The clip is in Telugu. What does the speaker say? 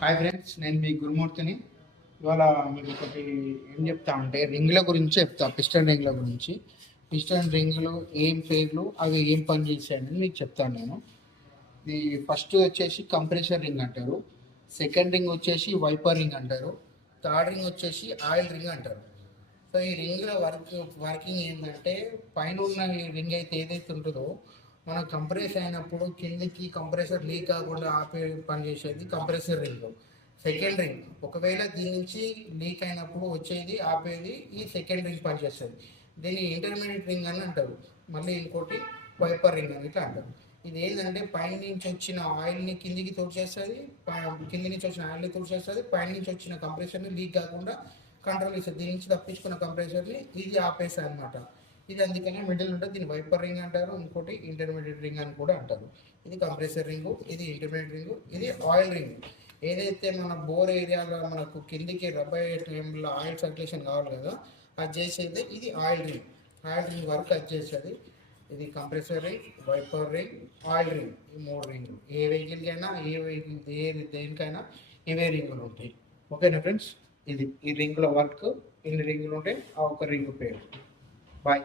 హాయ్ ఫ్రెండ్స్, నేను మీ గురుమూర్తిని. ఇవాళ మీకు ఒకటి ఏం చెప్తా అంటే రింగ్ల గురించి చెప్తా. పిస్టన్ రింగ్ల గురించి. పిస్టన్ రింగ్లు ఏం పేర్లు, అవి ఏం పని చేస్తాయని మీకు చెప్తాను నేను. ఇది ఫస్ట్ వచ్చేసి కంప్రెషర్ రింగ్ అంటారు. సెకండ్ రింగ్ వచ్చేసి వైపర్ రింగ్ అంటారు. థర్డ్ రింగ్ వచ్చేసి ఆయిల్ రింగ్ అంటారు. సో ఈ రింగ్ల వర్కింగ్ ఏంటంటే, పైన ఉన్న ఈ రింగ్ అయితే ఏదైతే ఉంటుందో, మనం కంప్రెస్ అయినప్పుడు కిందికి కంప్రెసర్ లీక్ కాకుండా ఆపే పని చేసేది కంప్రెసర్ రింగ్. సెకండ్ రింగ్ ఒకవేళ దీని నుంచి లీక్ అయినప్పుడు వచ్చేది ఆపేది ఈ సెకండ్ రింగ్ పనిచేస్తుంది. దీన్ని ఇంటర్మీడియట్ రింగ్ అని అంటారు. మళ్ళీ ఇంకోటి వైపర్ రింగ్ అని ఇట్లా అంటారు. ఇది ఏంటంటే పైన నుంచి వచ్చిన ఆయిల్ని కిందికి తోడ్చేస్తుంది, కింది నుంచి వచ్చిన ఆయిల్ని తోడ్చేస్తుంది, పైన నుంచి వచ్చిన కంప్రెసర్ని లీక్ కాకుండా కంట్రోల్ ఇస్తుంది. దీని నుంచి తప్పించుకున్న కంప్రెసర్ని ఇది ఆపేస్తుంది అనమాట. ఇది అందుకనే మిడిల్ ఉంటుంది. దీన్ని వైపర్ రింగ్ అంటారు. ఇంకోటి ఇంటర్మీడియట్ రింగ్ అని కూడా అంటారు. ఇది కంప్రెసర్ రింగు, ఇది ఇంటర్మీడియట్ రింగు, ఇది ఆయిల్ రింగ్. ఏదైతే మన బోర్ ఏరియాలో మనకు కిందికి రబ్ అయ్యే టైంలో ఆయిల్ సర్క్యులేషన్ కావాలి కదా, అది చేసేది ఇది oil ring. Oil ring work అది చేసేది. ఇది compressor ring, wiper ring, oil ring. ఈ మూడు రింగులు ఏ వెహికల్కైనా దేనికైనా ఇవే రింగులు ఉంటాయి. ఓకేనా ఫ్రెండ్స్? ఇది ఈ రింగుల వర్క్. ఇన్ని రింగులు ఉంటాయి. ఆ ఒక రింగు పేరు. బాయ్.